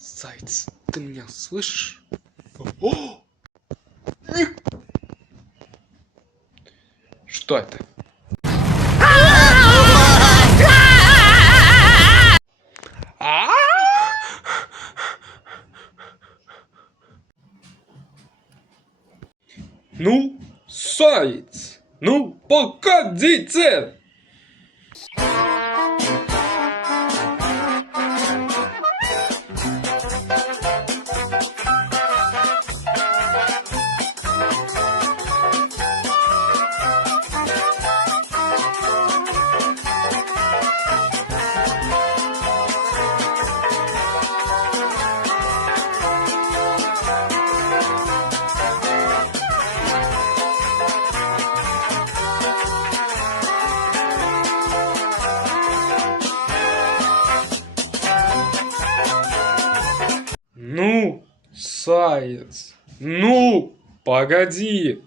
Заяц, ты меня слышишь? О! Что это? Ну, заяц, ну, погодите! Ну, заяц, ну, погоди!